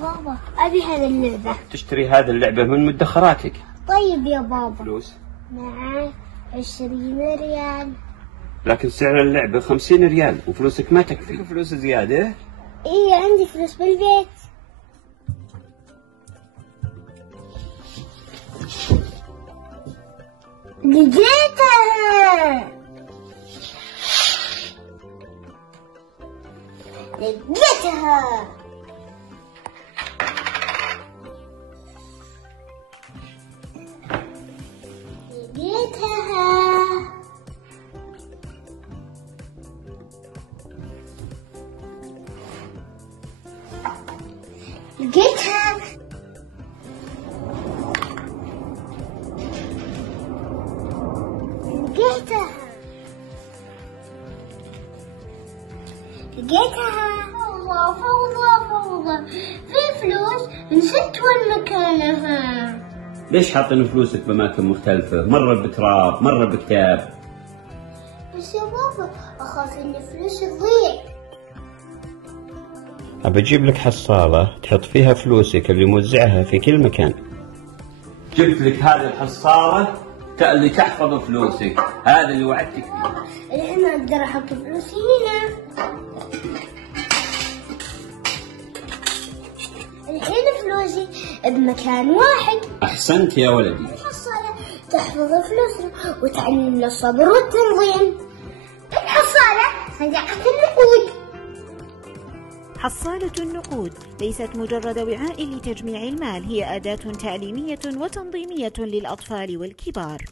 بابا أبي هذه اللعبة. تشتري هذه اللعبة من مدخراتك. طيب يا بابا. فلوس؟ معي 20 ريال. لكن سعر اللعبة 50 ريال وفلوسك ما تكفي. فلوس زيادة؟ إيه عندي فلوس بالبيت. لقيتها. لقيتها. لقيتها. لقيتها. لقيتها. فوضى في فلوس نسيت وين مكانها. ليش حاطين فلوسك بأماكن مختلفة؟ مرة بتراب، مرة بكتاب. بس يا بابا أخاف إن فلوسي تضيع. أبى أجيب لك حصالة تحط فيها فلوسك اللي موزعها في كل مكان. جبت لك هذه الحصالة اللي تحفظ فلوسك، هذا اللي وعدتك فيه. الحين أقدر أحط فلوسي هنا. الحين فلوسي بمكان واحد. أحسنت يا ولدي. الحصالة تحفظ فلوسنا وتعلمنا الصبر والتنظيم. الحصالة صندوق النقود. حصالة النقود ليست مجرد وعاء لتجميع المال، هي أداة تعليمية وتنظيمية للأطفال والكبار.